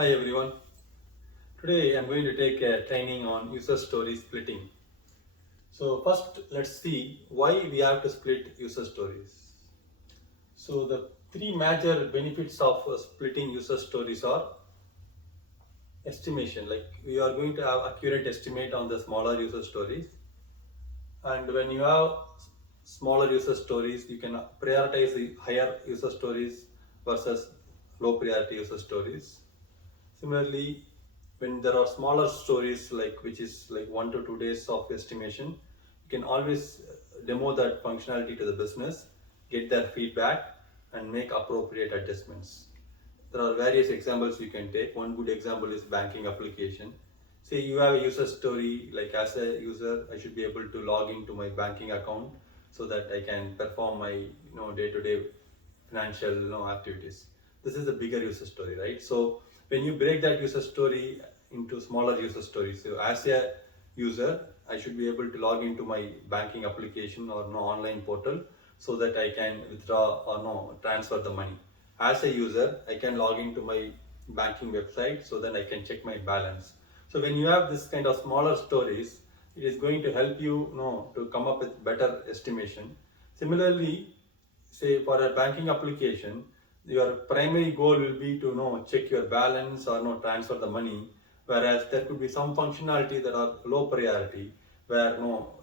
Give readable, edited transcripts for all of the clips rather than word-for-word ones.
Hi everyone. Today I'm going to take a training on user story splitting. So first let's see why we have to split user stories. So the three major benefits of splitting user stories are estimation, like we are going to have accurate estimate on the smaller user stories, and when you have smaller user stories you can prioritize the higher user stories versus low priority user stories. Similarly, when there are smaller stories like which is like 1 to 2 days of estimation, you can always demo that functionality to the business, get their feedback, and make appropriate adjustments. There are various examples you can take. One good example is banking application. Say you have a user story, like as a user, I should be able to log into my banking account so that I can perform my day-to-day financial activities. This is the bigger user story, right? So when you break that user story into smaller user stories, so as a user, I should be able to log into my banking application or online portal so that I can withdraw or transfer the money. As a user, I can log into my banking website so that I can check my balance. So when you have this kind of smaller stories, it is going to help you to come up with better estimation. Similarly, say for a banking application, your primary goal will be to check your balance or transfer the money, whereas there could be some functionality that are low priority, where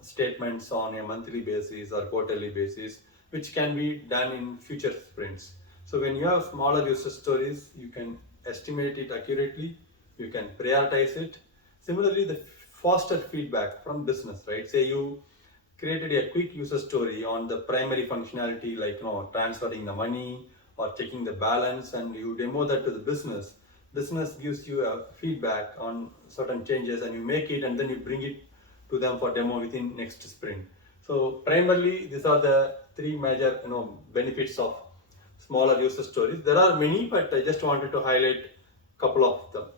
statements on a monthly basis or quarterly basis, which can be done in future sprints. So when you have smaller user stories, you can estimate it accurately, you can prioritize it. Similarly, the faster feedback from business, right? Say you created a quick user story on the primary functionality, like transferring the money or checking the balance, and you demo that to the business gives you a feedback on certain changes, and you make it and then you bring it to them for demo within next sprint. So primarily these are the three major benefits of smaller user stories. There are many, but I just wanted to highlight a couple of them.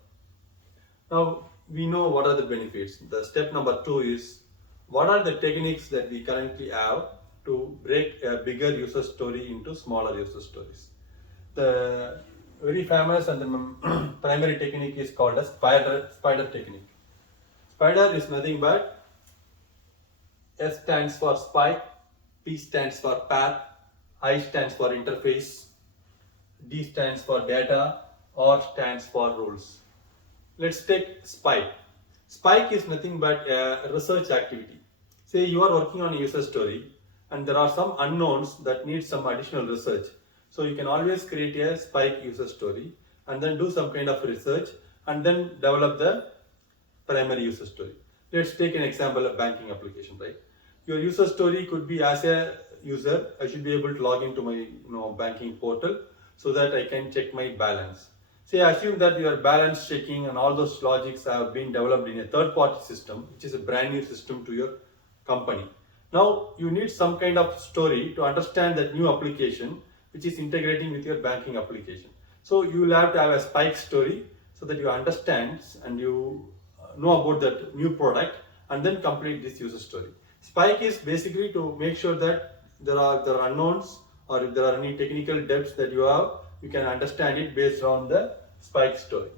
Now we know what are the benefits. The step number two is what are the techniques that we currently have to break a bigger user story into smaller user stories. The very famous and the primary technique is called as spider technique. Spider is nothing but S stands for spike, P stands for path, I stands for interface, D stands for data, R stands for rules. Let's take Spike. Spike is nothing but a research activity. Say you are working on a user story and there are some unknowns that need some additional research. So you can always create a Spike user story and then do some kind of research and then develop the primary user story. Let's take an example of banking application, right? Your user story could be, as a user, I should be able to log into my banking portal so that I can check my balance. Say assume that your balance checking and all those logics have been developed in a third party system, which is a brand new system to your company. Now you need some kind of story to understand that new application which is integrating with your banking application. So you will have to have a spike story so that you understand and you know about that new product and then complete this user story. Spike is basically to make sure that there are unknowns, or if there are any technical depths that you have, you can understand it based on the spike story.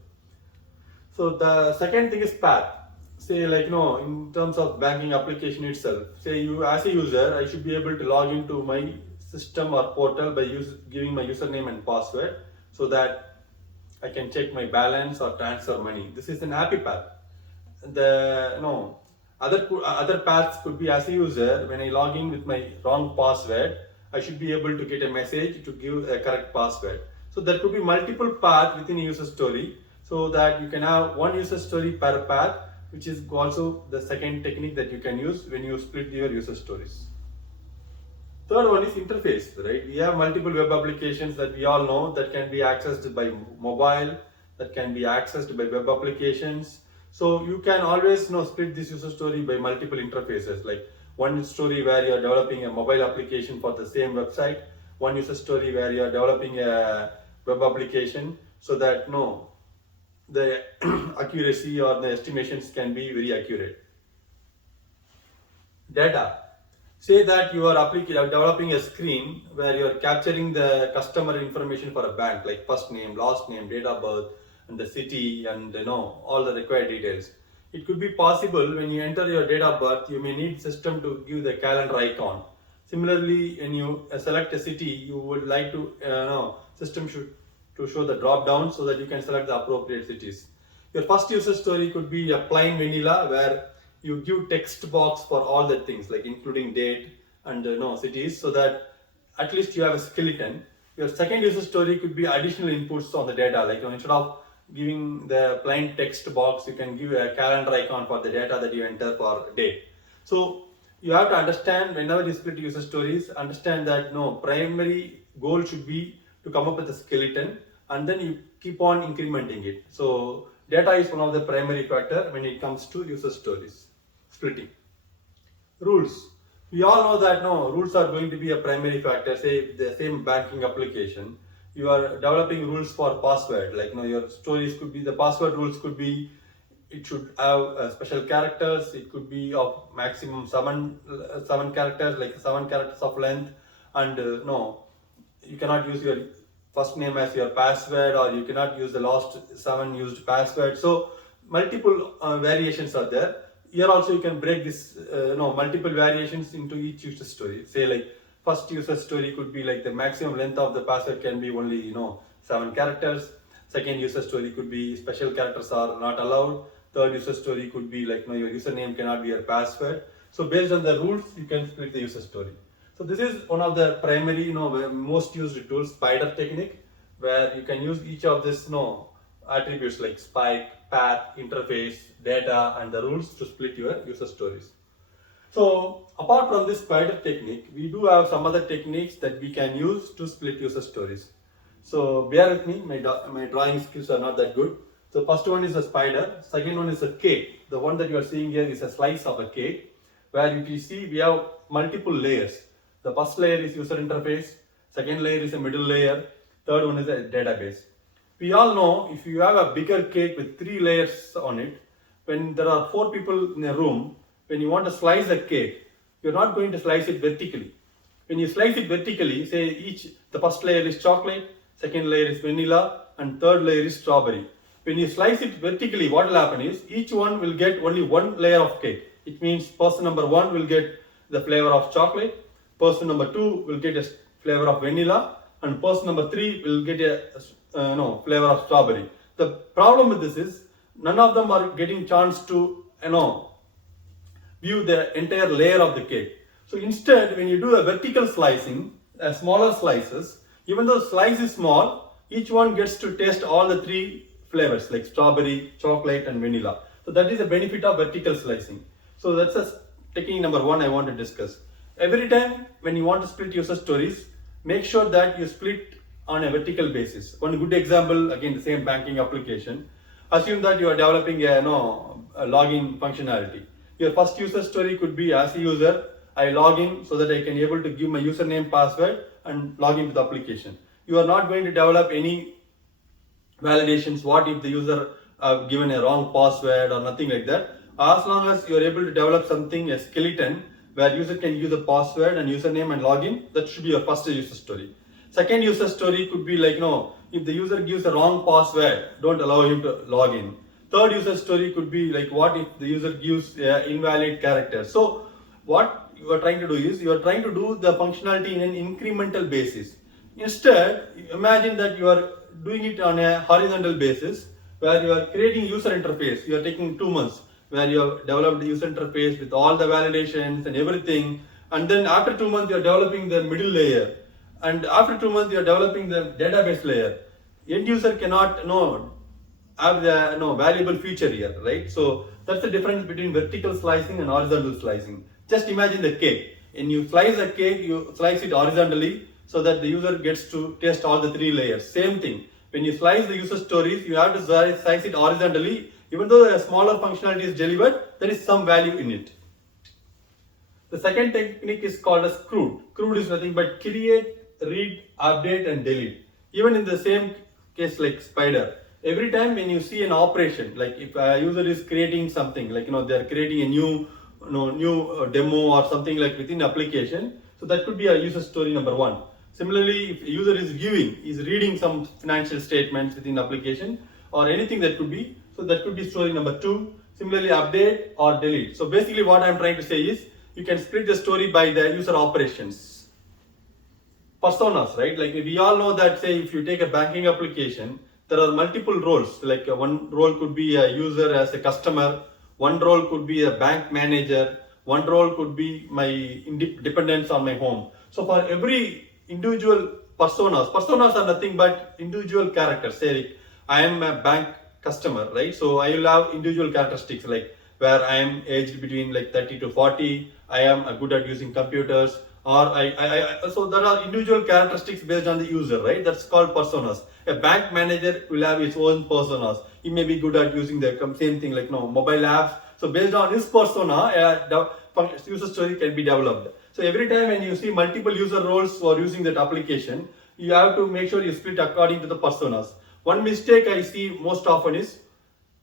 So the second thing is path. Say like in terms of banking application itself, say you as a user, I should be able to log into my system or portal by giving my username and password so that I can check my balance or transfer money. This is an happy path. The other paths could be, as a user, when I log in with my wrong password, I should be able to get a message to give a correct password. So there could be multiple paths within a user story, so that you can have one user story per path, which is also the second technique that you can use when you split your user stories. Third one is interface, right? We have multiple web applications that we all know that can be accessed by mobile, that can be accessed by web applications. So you can always split this user story by multiple interfaces, like one story where you are developing a mobile application for the same website, one user story where you are developing a web application, so that the accuracy or the estimations can be very accurate. Data. Say that you are developing a screen where you are capturing the customer information for a bank, like first name, last name, date of birth, and the city and all the required details. It could be possible when you enter your date of birth, you may need system to give the calendar icon. Similarly, when you select a city, you would like to system should to show the drop down so that you can select the appropriate cities. Your first user story could be a plain vanilla where you give text box for all the things like including date and cities, so that at least you have a skeleton. Your second user story could be additional inputs on the data, like instead of giving the plain text box, you can give a calendar icon for the data that you enter for date. So you have to understand, whenever you split user stories, understand that primary goal should be to come up with a skeleton, and then you keep on incrementing it. So data is one of the primary factor when it comes to user stories splitting. Rules. We all know that rules are going to be a primary factor. Say the same banking application, you are developing rules for password. Like your stories could be, the password rules could be, it should have special characters. It could be of maximum seven characters, like 7 characters of length, and you cannot use your first name as your password, or you cannot use the last 7 used password. So multiple variations are there. Here also you can break this multiple variations into each user story. Say like first user story could be like the maximum length of the password can be only 7 characters. Second user story could be special characters are not allowed. Third user story could be like your username cannot be your password. So based on the rules, you can split the user story. So this is one of the primary most used tools, spider technique, where you can use each of this attributes like spike, path, interface, data, and the rules to split your user stories. So apart from this spider technique, we do have some other techniques that we can use to split user stories. So bear with me, my drawing skills are not that good. So first one is a spider, second one is a cake. The one that you are seeing here is a slice of a cake, where if you see we have multiple layers. The first layer is user interface, second layer is a middle layer, third one is a database. We all know if you have a bigger cake with 3 layers on it, when there are 4 people in a room, when you want to slice a cake, you're not going to slice it vertically. When you slice it vertically, say the first layer is chocolate, second layer is vanilla, and third layer is strawberry. When you slice it vertically, what will happen is each one will get only 1 layer of cake. It means person number 1 will get the flavor of chocolate, person number 2 will get a flavor of vanilla, and person number 3 will get a flavor of strawberry. The problem with this is none of them are getting chance to view the entire layer of the cake. So instead, when you do a vertical slicing, smaller slices, even though the slice is small, each one gets to taste all the 3 flavors like strawberry, chocolate, and vanilla. So that is the benefit of vertical slicing. So that's a technique number 1 I want to discuss. Every time when you want to split user stories, make sure that you split on a vertical basis. One good example, again the same banking application. Assume that you are developing a login functionality. Your first user story could be, as a user, I log in so that I can able to give my username, password, and log into the application. You are not going to develop any validations. What if the user given a wrong password or nothing like that? As long as you are able to develop something, a skeleton, where user can use the password and username and login, that should be your first user story. Second user story could be like, if the user gives a wrong password, don't allow him to log in. Third user story could be like, what if the user gives invalid character? So what you are trying to do is, you are trying to do the functionality in an incremental basis. Instead, imagine that you are doing it on a horizontal basis, where you are creating user interface. You are taking 2 months, where you have developed the user interface with all the validations and everything. And then after 2 months, you are developing the middle layer. And after 2 months, you are developing the database layer. End user cannot have the valuable feature here, right? So that's the difference between vertical slicing and horizontal slicing. Just imagine the cake. When you slice a cake, you slice it horizontally so that the user gets to taste all the 3 layers. Same thing. When you slice the user stories, you have to slice it horizontally. Even though a smaller functionality is delivered, there is some value in it. The second technique is called as CRUD. CRUD is nothing but create, read, update, and delete. Even in the same case like spider, every time when you see an operation, like if a user is creating something, like they are creating a new demo or something like within application, so that could be a user story number 1. Similarly, if a user is viewing, is reading some financial statements within application, or anything that could be. So that could be story number 2. Similarly, update or delete. So basically what I'm trying to say is you can split the story by the user operations. Personas, right? Like we all know that, say, if you take a banking application, there are multiple roles. Like one role could be a user as a customer, one role could be a bank manager, one role could be my dependence on my home. So for every individual personas are nothing but individual characters. Say, I am a bank customer, right? So I will have individual characteristics like where I am aged between like 30 to 40, I am good at using computers, or so there are individual characteristics based on the user, right? That's called personas. A bank manager will have its own personas. He may be good at using the same thing like mobile apps. So based on his persona, the user story can be developed. So every time when you see multiple user roles for using that application, you have to make sure you split according to the personas. One mistake I see most often is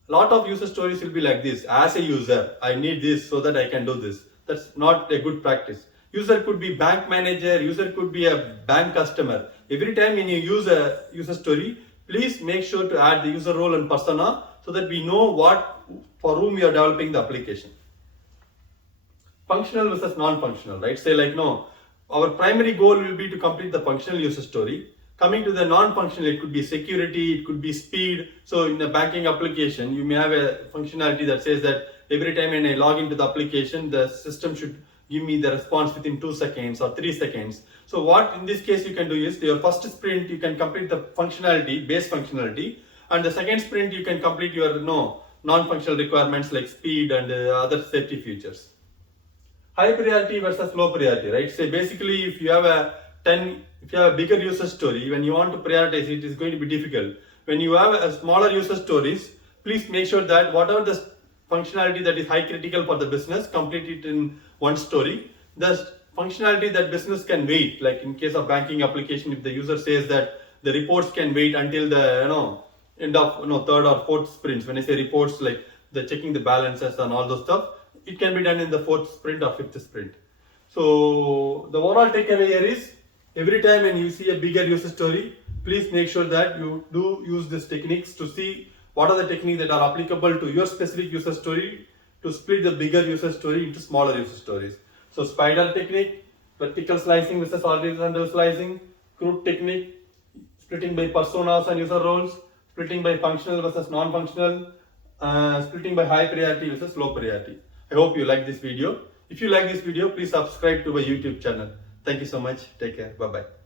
lot of user stories will be like this. As a user, I need this so that I can do this. That's not a good practice. User could be bank manager, user could be a bank customer. Every time when you use a user story, please make sure to add the user role and persona so that we know for whom you are developing the application. Functional versus non-functional, right? Say like our primary goal will be to complete the functional user story. Coming to the non-functional, it could be security, it could be speed. So in a banking application, you may have a functionality that says that every time when I log into the application, the system should give me the response within 2 seconds or 3 seconds. So what in this case you can do is your first sprint, you can complete the functionality, base functionality, and the second sprint you can complete your non-functional requirements like speed and other safety features. High priority versus low priority, right? So basically if you have a bigger user story, when you want to prioritize it is going to be difficult. When you have a smaller user stories, please make sure that whatever the functionality that is high critical for the business, complete it in one story. The functionality that business can wait, like in case of banking application, if the user says that the reports can wait until the end of third or fourth sprints. When I say reports, like the checking the balances and all those stuff, it can be done in the fourth sprint or fifth sprint. So the overall takeaway here is every time when you see a bigger user story, please make sure that you do use these techniques to see what are the techniques that are applicable to your specific user story to split the bigger user story into smaller user stories. So spider technique, vertical slicing versus horizontal slicing, crude technique, splitting by personas and user roles, splitting by functional versus non-functional, splitting by high priority versus low priority. I hope you like this video. If you like this video, please subscribe to my YouTube channel. Thank you so much. Take care. Bye-bye.